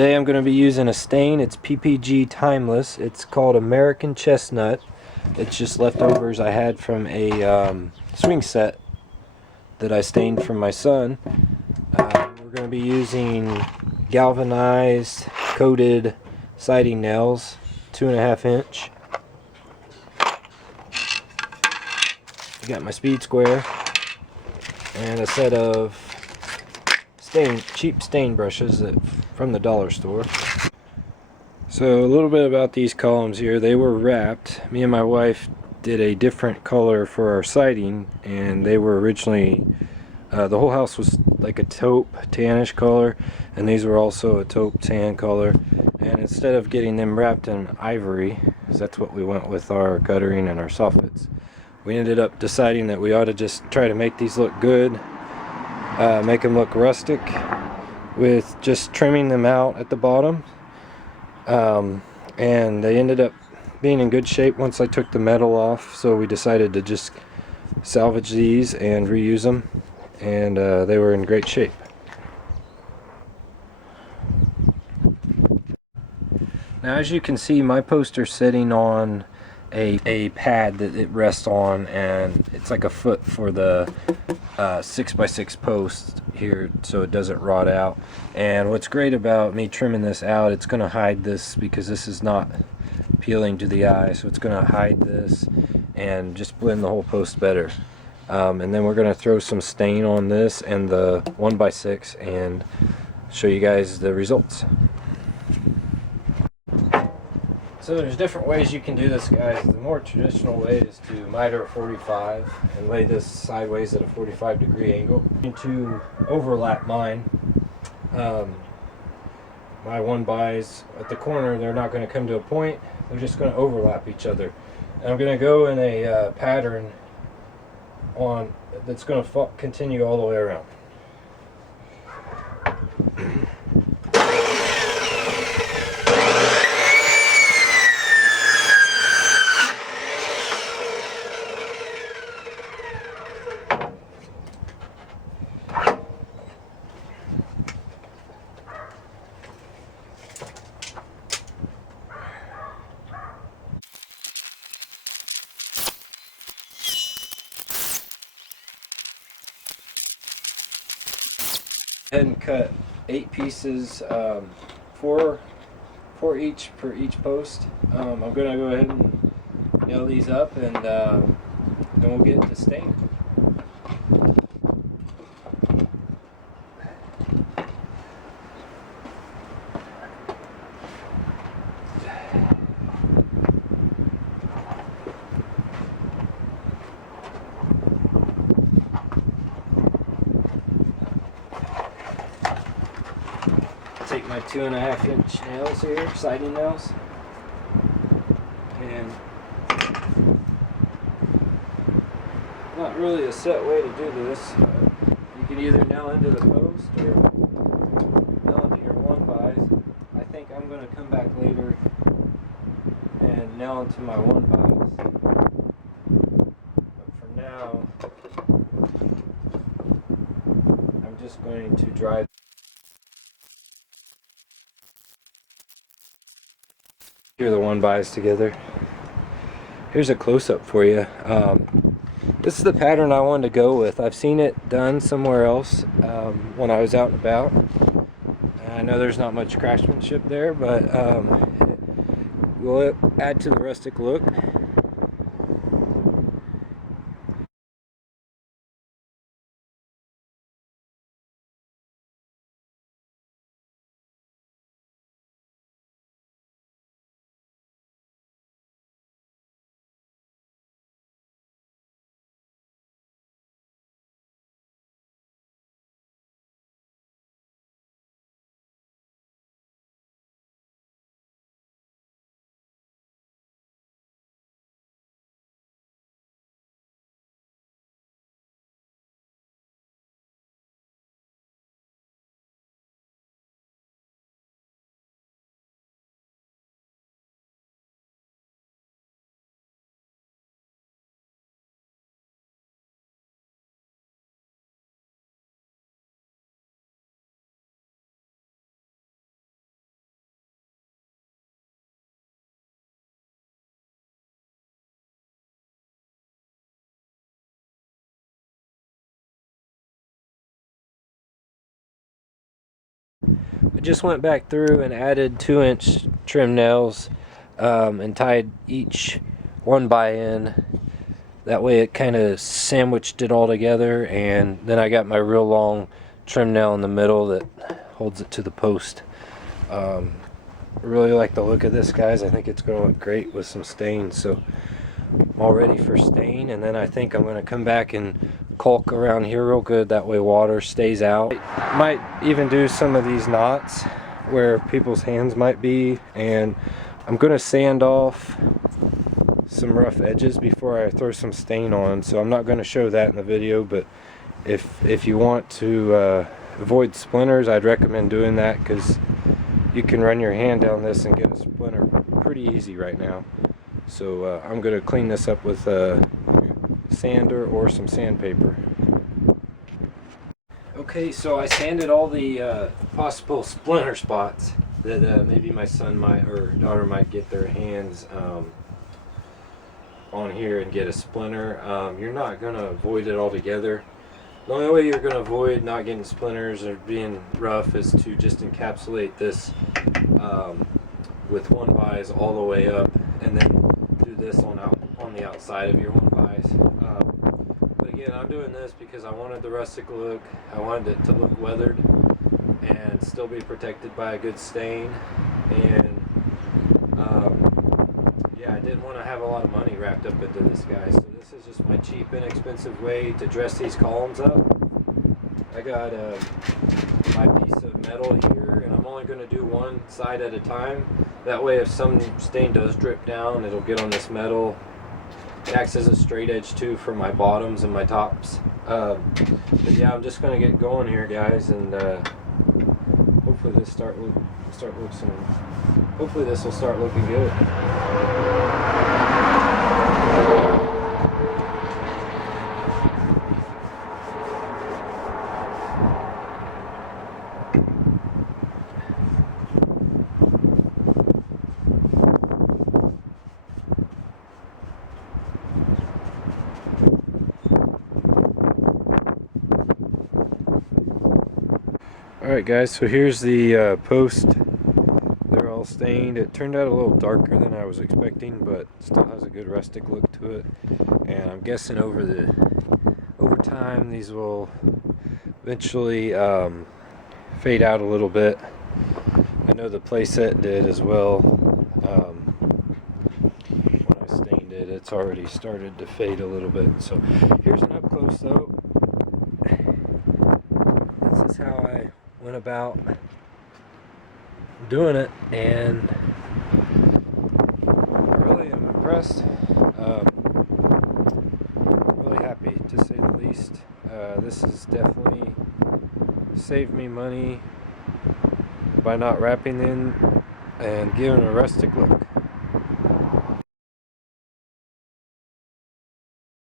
Today I'm going to be using a stain. It's PPG Timeless. It's called American Chestnut. It's just leftovers I had from a swing set that I stained from my son. We're going to be using galvanized coated siding nails, 2.5 inch. I got my speed square and a set of cheap stain brushes from the dollar store. So a little bit about these columns here. They were wrapped. Me and my wife did a different color for our siding, and they were originally the whole house was like a taupe tannish color, and these were also a taupe tan color. And instead of getting them wrapped in ivory, because that's what we went with our guttering and our soffits, we ended up deciding that we ought to just try to make these look good, make them look rustic with just trimming them out at the bottom. And they ended up being in good shape once I took the metal off, so we decided to just salvage these and reuse them, and they were in great shape. Now, as you can see, my poster's sitting on a pad that it rests on, and it's like a foot for the 6x6 post here so it doesn't rot out. And what's great about me trimming this out, it's going to hide this because this is not peeling to the eye, so it's going to hide this and just blend the whole post better. And then we're going to throw some stain on this and the 1x6 and show you guys the results. So there's different ways you can do this, guys. The more traditional way is to miter 45 and lay this sideways at a 45-degree angle. To overlap mine, my 1x's at the corner, they're not going to come to a point, they're just going to overlap each other. And I'm going to go in a pattern on that's going to continue all the way around. Ahead and cut 8 pieces, four each per each post. I'm going to go ahead and nail these up, and then we'll get to stain. Take my 2.5 inch nails here, siding nails, and not really a set way to do this. You can either nail into the post or nail into your 1x's. I think I'm going to come back later and nail into my 1x's. But for now, I'm just going to dry the 1x's together. Here's a close-up for you. This is the pattern I wanted to go with. I've seen it done somewhere else when I was out and about. I know there's not much craftsmanship there, but it will add to the rustic look. I just went back through and added 2-inch trim nails and tied each one by in. That way it kind of sandwiched it all together, and then I got my real long trim nail in the middle that holds it to the post. I really like the look of this, guys. I think it's going to look great with some stain, so I'm all ready for stain. And then I think I'm going to come back and caulk around here real good, that way water stays out. I might even do some of these knots where people's hands might be, and I'm going to sand off some rough edges before I throw some stain on, so I'm not going to show that in the video. But if you want to avoid splinters, I'd recommend doing that, because you can run your hand down this and get a splinter pretty easy right now. So I'm going to clean this up with a sander or some sandpaper. Okay, so I sanded all the possible splinter spots that maybe my son might or daughter might get their hands on here and get a splinter. You're not going to avoid it altogether. The only way you're going to avoid not getting splinters or being rough is to just encapsulate this with 1-bys all the way up, and then do this on the outside of your 1-bys. But again, I'm doing this because I wanted the rustic look. I wanted it to look weathered and still be protected by a good stain. And yeah, I didn't want to have a lot of money wrapped up into this, guy. So this is just my cheap, inexpensive way to dress these columns up. I got my piece of metal here, and I'm only going to do one side at a time. That way, if some stain does drip down, it'll get on this metal. It acts as a straight edge too for my bottoms and my tops. But yeah, I'm just going to get going here, guys, and hopefully this hopefully this will start looking good. Alright guys, so here's the post. They're all stained. It turned out a little darker than I was expecting, but still has a good rustic look to it. And I'm guessing over time these will eventually fade out a little bit. I know the playset did as well. When I stained it, it's already started to fade a little bit. So here's an up close though. This is how I went about doing it, and I really am impressed. Really happy, to say the least. This has definitely saved me money by not wrapping in and giving a rustic look.